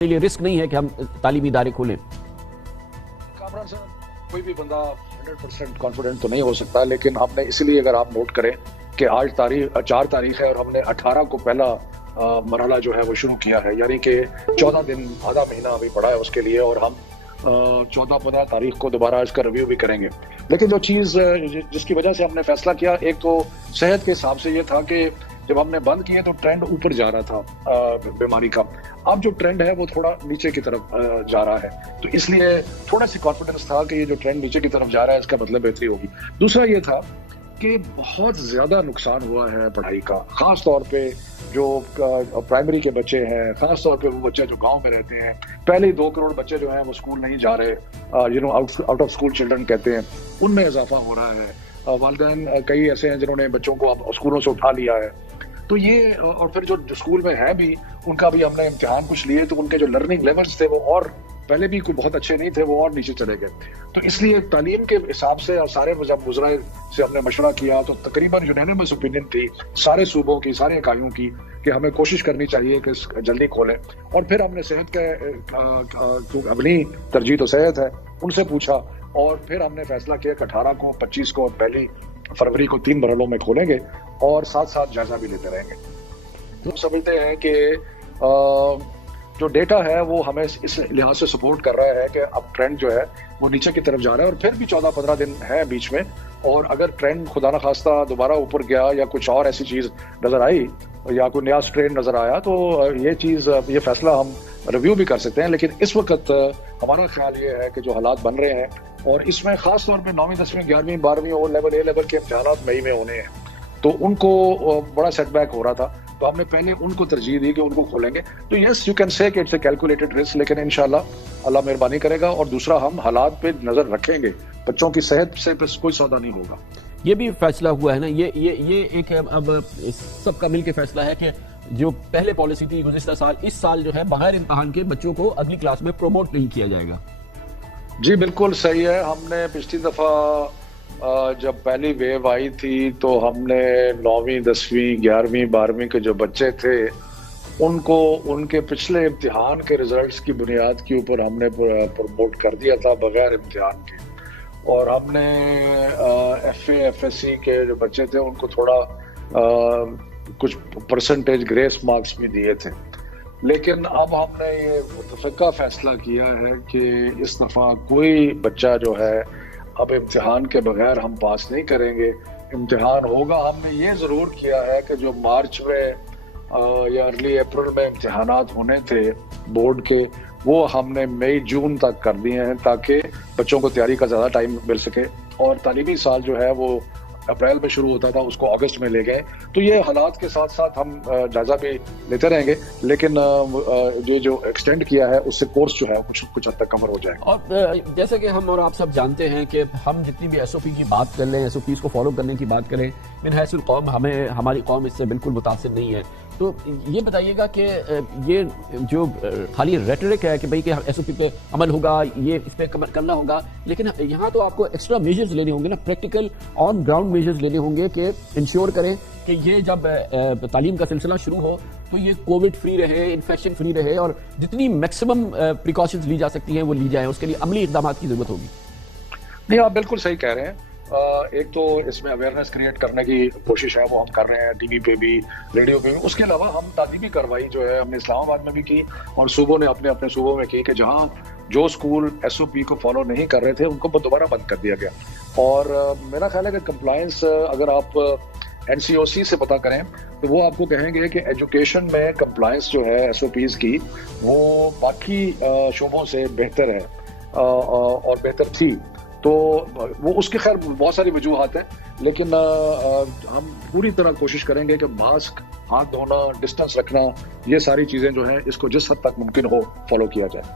کے لیے رسک نہیں ہے کہ ہم تعلیمی ادارے کھولیں؟ کامران صاحب، کوئی بھی بندہ 100% کانفیڈنٹ تو نہیں ہو سکتا، لیکن ہم نے اسی لیے اگر آپ نوٹ کریں کہ آج 4 تاریخ ہے اور ہم نے 18 کو پہلا مرحلہ جو ہے وہ شروع کیا ہے، یعنی کہ 14 دن آدھا مہینہ ابھی پڑا ہے اس کے لیے، اور ہم 14-15 تاریخ کو دوبارہ اس کا ریویو بھی کریں گے۔ لیکن جو چیز جس کی وجہ سے ہم نے فیصلہ کیا، ایک تو صحت کے حساب سے یہ تھا کہ جب ہم نے بند کیے تو ٹرینڈ اوپر جا رہا تھا بیماری کا، اب جو ٹرینڈ ہے وہ تھوڑا نیچے کی طرف جا رہا ہے، تو اس لیے تھوڑا سی کانفیڈنس تھا کہ یہ جو ٹرینڈ نیچے کی طرف جا رہا ہے اس کا مطلب بہتری ہوگی۔ دوسرا یہ تھا کہ بہت زیادہ نقصان ہوا ہے پڑھائی کا، خاص طور پہ جو پرائمری کے بچے ہیں، خاص طور پہ وہ بچے جو گاؤں میں رہتے ہیں۔ پہلے 2 کروڑ بچے جو ہیں وہ اسکول نہیں جا رہے، آؤٹ آف اسکول چلڈرن کہتے ہیں، ان میں اضافہ ہو رہا ہے۔ والدین کئی ایسے ہیں جنہوں نے بچوں کو اب اسکولوں سے اٹھا لیا ہے، تو یہ اور پھر جو اسکول میں ہے بھی ان کا بھی ہم نے امتحان کچھ لیے تو ان کے جو لرننگ لیولز تھے وہ اور پہلے بھی کوئی بہت اچھے نہیں تھے، وہ اور نیچے چلے گئے۔ تو اس لیے تعلیم کے حساب سے اور سارے جب وزراء سے ہم نے مشورہ کیا تو تقریباً یونینیمس اوپینین تھی سارے صوبوں کی، سارے اکائیوں کی، کہ ہمیں کوشش کرنی چاہیے کہ جلدی کھولیں۔ اور پھر ہم نے صحت کا اپنی ترجیح تو صحت ہے، ان سے پوچھا اور پھر ہم نے فیصلہ کیا کہ 18 کو، 25 کو اور 1 فروری کو 3 مرحلوں میں کھولیں گے اور ساتھ ساتھ جائزہ بھی لیتے رہیں گے۔ ہم سمجھتے ہیں کہ جو ڈیٹا ہے وہ ہمیں اس لحاظ سے سپورٹ کر رہا ہے کہ اب ٹرینڈ جو ہے وہ نیچے کی طرف جا رہا ہے، اور پھر بھی 14-15 دن ہے بیچ میں، اور اگر ٹرینڈ خدا نخواستہ دوبارہ اوپر گیا یا کچھ اور ایسی چیز نظر آئی یا کوئی نیا اسٹرین نظر آیا تو یہ فیصلہ ہم ریویو بھی کر سکتے ہیں۔ لیکن اس وقت ہمارا خیال یہ ہے کہ جو حالات بن رہے ہیں، اور اس میں خاص طور پہ 9ویں 10ویں 11ویں 12ویں اور لیول اے لیول کے امتحانات مئی میں ہونے ہیں، تو ان کو بڑا سیٹ بیک ہو رہا تھا، تو ہم نے پہلے ان کو ترجیح دی کہ ان کو کھولیں گے۔ تو یس، یو کین سے کہ اٹس اے کیلکولیٹڈ رسک، لیکن انشاءاللہ اللہ مہربانی کرے گا۔ اور دوسرا، ہم حالات پہ نظر رکھیں گے، بچوں کی صحت سے کوئی سودا نہیں ہوگا۔ یہ بھی فیصلہ ہوا ہے نا، یہ ایک اب سب کا مل کے فیصلہ ہے کہ جو پہلے پالیسی تھی گزشتہ سال، اس سال جو ہے بغیر امتحان کے بچوں کو اگلی کلاس میں پروموٹ نہیں کیا جائے گا۔ جی بالکل صحیح ہے۔ ہم نے پچھلی دفعہ جب پہلی ویو آئی تھی تو ہم نے 9ویں 10ویں 11ویں 12ویں کے جو بچے تھے ان کو ان کے پچھلے امتحان کے ریزلٹس کی بنیاد کے اوپر ہم نے پروموٹ کر دیا تھا بغیر امتحان کے، اور ہم نے FA FSc کے جو بچے تھے ان کو تھوڑا کچھ پرسنٹیج گریس مارکس بھی دیے تھے۔ لیکن اب ہم نے یہ متفقہ فیصلہ کیا ہے کہ اس دفعہ کوئی بچہ جو ہے اب امتحان کے بغیر ہم پاس نہیں کریں گے، امتحان ہوگا۔ ہم نے یہ ضرور کیا ہے کہ جو مارچ میں یا ارلی اپریل میں امتحانات ہونے تھے بورڈ کے، وہ ہم نے مئی جون تک کر دیے ہیں تاکہ بچوں کو تیاری کا زیادہ ٹائم مل سکے، اور تعلیمی سال جو ہے وہ اپریل میں شروع ہوتا تھا اس کو اگست میں لے گئے۔ تو یہ حالات کے ساتھ ساتھ ہم جائزہ بھی لیتے رہیں گے، لیکن یہ جو ایکسٹینڈ کیا ہے اس سے کورس جو ہے کچھ حد تک کور ہو جائے گا۔ اور جیسے کہ ہم اور آپ سب جانتے ہیں کہ ہم جتنی بھی ایس او پی کی بات کر لیں، ایس او پیز کو فالو کرنے کی بات کریں، من حیث القوم ہماری قوم اس سے بالکل متاثر نہیں ہے۔ تو یہ بتائیے گا کہ یہ جو خالی ریٹرک ہے کہ بھئی کہ ایس او پی پہ عمل ہوگا، یہ اس پہ کرنا ہوگا، لیکن یہاں تو آپ کو ایکسٹرا میجرز لینے ہوں گے نا، پریکٹیکل آن گراؤنڈ میجرز لینے ہوں گے کہ انشور کریں کہ یہ جب تعلیم کا سلسلہ شروع ہو تو یہ کووڈ فری رہے، انفیکشن فری رہے، اور جتنی میکسیمم پریکاشنز لی جا سکتی ہیں وہ لی جائیں۔ اس کے لیے عملی اقدامات کی ضرورت ہوگی۔ نہیں، آپ بالکل صحیح کہہ رہے ہیں۔ ایک تو اس میں اویئرنیس کریٹ کرنے کی کوشش ہے، وہ ہم کر رہے ہیں ٹی وی پہ بھی، ریڈیو پہ بھی۔ اس کے علاوہ ہم تعلیمی کارروائی جو ہے ہم نے اسلام آباد میں بھی کی، اور صوبوں نے اپنے اپنے صوبوں میں کی کہ جہاں جو اسکول ایس او پی کو فالو نہیں کر رہے تھے ان کو دوبارہ بند کر دیا گیا۔ اور میرا خیال ہے کہ کمپلائنس اگر آپ این سی او سی سے پتہ کریں تو وہ آپ کو کہیں گے کہ ایجوکیشن میں کمپلائنس جو ہے ایس او پیز کی وہ باقی شعبوں سے بہتر ہے اور بہتر تھی۔ تو وہ اس کے خیر بہت ساری وجوہات ہیں، لیکن ہم پوری طرح کوشش کریں گے کہ ماسک، ہاتھ دھونا، ڈسٹنس رکھنا، یہ ساری چیزیں جو ہیں اس کو جس حد تک ممکن ہو فالو کیا جائے۔